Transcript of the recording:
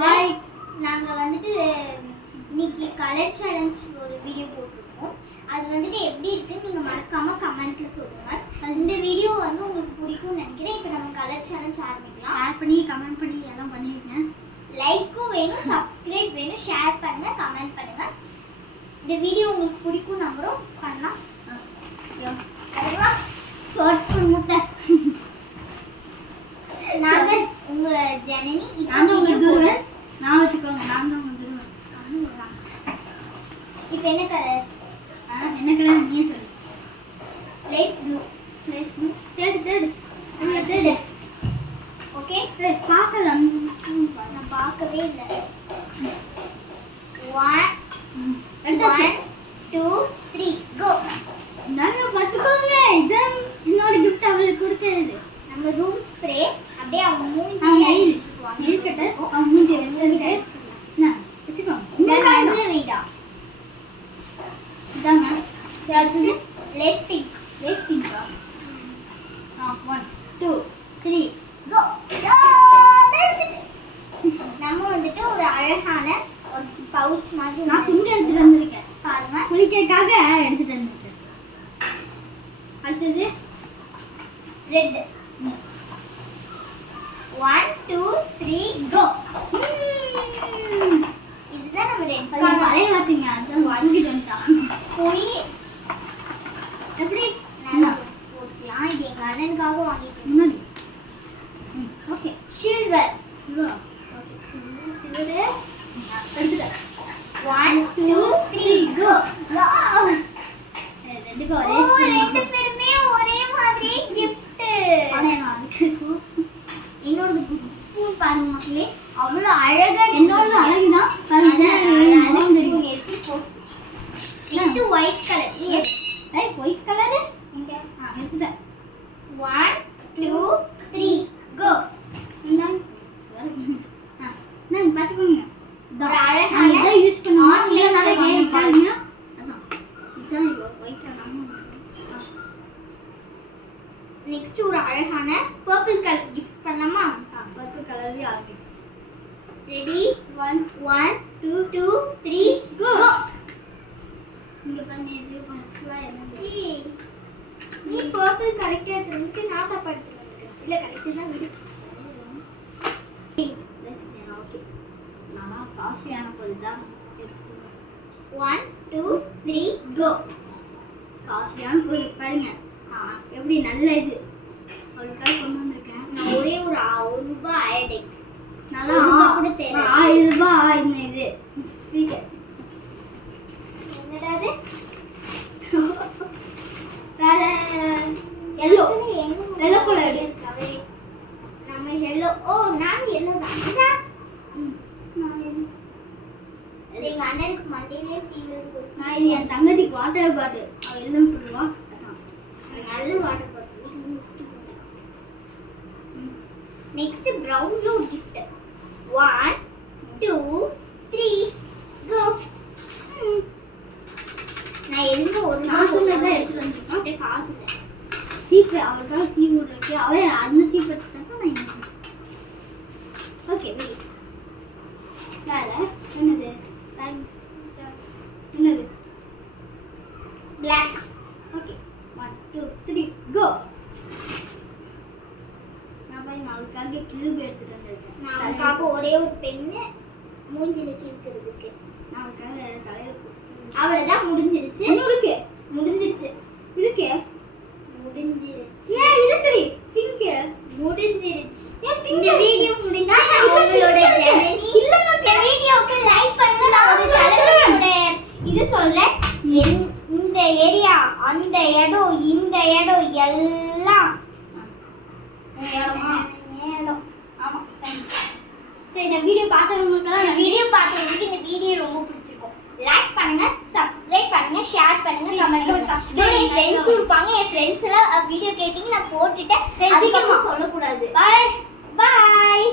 Hi, நாங்க வந்துட்டு இன்னைக்கு கலர் சேலஞ்ச் ஒரு வீடியோ போட்டிருக்கோம். அது வந்துட்டு எப்படி இருக்குன்னு நீங்க மறக்காம கமெண்ட்ல சொல்லுங்க. இந்த வீடியோ வந்து உங்களுக்கு பிடிக்கும்னு நினைக்கிறேன். இப்போ நம்ம கலர் சேலஞ்ச் ஆரம்பிக்கலாம். ஷேர் பண்ணி கமெண்ட் பண்ணி எல்லாம் பண்ணிருக்கேன். லைக்கும் வேணும், சப்ஸ்கிரைப் வேணும், ஷேர் பண்ணுங்க, கமெண்ட் பண்ணுங்க. இந்த வீடியோ உங்களுக்கு பிடிக்கும் நம்புறோம். பண்ணலாம். நான் உங்க ஜனனி. நான் தான் வந்துடுவேன். நான் வச்சுக்கோங்க. நான் தான் வந்துடுவேன். இப்போ என்ன கலர்? என்ன கலர் நீ சொல்லு. Light blue. Light blue. தேடு. ஓகே, பார்க்கல. நான் பார்க்கவே இல்லை. 1 எடுத்தாச்சு. 2 3 கோ. நாங்க பாத்துக்கோங்க. இதான் என்னோட gift அவளுக்கு கொடுத்தது. நம்ம ரூம் ஸ்ப்ரே அப்படியே அவங்க மூஞ்சி நெயில் கட்டர் அவங்க மூஞ்சி வெச்சிருக்கே. நான் வெச்சுக்கோங்க. இந்த வீடா இதாங்க. Church left pink. லைட் பிங்கா. 1 2 3 கோ. நம்ம வந்துட்டு ஒரு அழகான ஒரு பவுச் மாதிரி நான் துண்டு எடுத்துட்டு வந்திருக்கேன். பாருங்க. குளிக்கிறதுக்காக எடுத்துட்டு வந்திருக்கேன். அடுத்தது ரெட். 1 2 3 கோ. இதுதான் நம்ம ரெட் கலர். பழைய வாட்சிங்க. அதான் வாங்கிட்டு வந்துட்டான். போய் எப்படி நல்லா போட்டுக்கலாம். இது எங்க அண்ணனுக்காக வாங்கிட்டு முன்னாடி. ஓகே. சில்வர். சில்வர். எடுத்துட்டேன். 1 2 3 கோ. ரெண்டுக்கு ஓ, ஒரே ரெண்டு பேருமே ஒரே மாதிரி gift. என்னோட ஸ்பூன் பாருங்க மக்களே, அவ்வளவு அழகா. என்னோட அழகுதான். எடுத்து போட்டு இது ஒயிட் கலர். ஒயிட் கலரு இங்க எடுத்துட்டேன். 1 2 3 கோ. நான் பாத்துக்கோங்க. ஒரு அழகான இதை யூஸ் பண்ணுவோம். ஆன்லைன் இல்ல நாளைக்கு வாங்கி பாருங்க. அதான் இதான் ஒயிட் கலர். நெக்ஸ்ட் ஒரு அழகான பர்பிள் கலர் கிஃப்ட் பண்ணலாமா? பர்பிள் கலர்ல ஆரம்பி. ரெடி? 1 2 2 3 கோ. இங்க பண்ணி இது பண்ணா என்ன? நீ பர்பிள் கரெக்ட்டா எடுத்துட்டு நான் தப்பா எடுத்துட்டேன். இல்ல கரெக்ட்டா தான் விடு. ஓகே. நான் காசியான பொருள்தான். 1 2 3 கோ. காசியான பொருள் பாருங்க. எப்படி நல்ல இது அவளுக்காக கொண்டு வந்திருக்கேன். நான் ஒரே ஒரு ₹1 ஐடெக்ஸ் நல்லா ₹1 கூட தேவை. 1000 ரூபாய் இந்த இது ஸ்பீக்கர். என்னடா இது? வேற எல்லோ எல்லோ கலர் இருக்கவே. நம்ம எல்லோ. ஓ, நான் எல்லோ தான். எங்க அண்ணனுக்கு மண்டையிலே சீவுறது. நான் இது என் தங்கச்சிக்கு வாட்டர் பாட்டில். அவ எல்லாம் சொல்லுவா. நல்ல வாட்டர் பாட்டில். நெக்ஸ்ட் பிரவுன்ல ஒரு gift. 1 2 3 கோ. நான் எங்க ஒரு நான் சொன்னதை எடுத்துட்டு வந்திருக்கேன். அப்படியே காசு இல்லை. சீப்பு அவளுக்காக சீப்பு இருக்கு. அவன் அந்த சீப்பு எடுத்துட்டா நான் என்ன ஓகே வெயிட். வேற என்னது? என்னது? Black. ஓகே 1 2 3 கோ. நான் போய் அவளுக்காக கிளிப் எடுத்துட்டு வந்திருக்கேன். நான் அவளுக்காக ஒரே ஒரு பெண்ணு மூஞ்சில கிறுக்கிறதுக்கு. நான் அவளுக்காக தலையில அவ்வளவுதான், முடிஞ்சிருச்சு. இன்னும் இருக்கு. முடிஞ்சிருச்சு. இருக்கே முடிஞ்சிருச்சு. ஏன் இருக்குடி பிங்க் முடிஞ்சிருச்சு. ஏன் இந்த வீடியோ முடிஞ்சா உங்களோட ஜனனி இந்த வீடியோக்கு லைக் பண்ணுங்க. நான் ஒரு தலைவரோட இது சொல்றேன். இந்த ஏரியா, அந்த இடம், இந்த இடம் எல்லாம் இடமா இடம். ஆமா. சரி, இந்த வீடியோ பார்த்தவங்களுக்கெல்லாம் இந்த வீடியோ பார்த்தவங்களுக்கு இந்த வீடியோ ரொம்ப பிடிச்சிருக்கும். லைக் பண்ணுங்க, சப்ஸ்கிரைப் பண்ணுங்க, ஷேர் பண்ணுங்க, கமெண்ட் பண்ணுங்க. Subscribe என் ஃப்ரெண்ட்ஸ் இருப்பாங்க. என் ஃப்ரெண்ட்ஸ் எல்லாம் வீடியோ கேட்டிங்க நான் போட்டுட்டேன். சரி, சீக்கிரமா சீக்கிரமா சொல்லக்கூடாது. பாய். பாய்.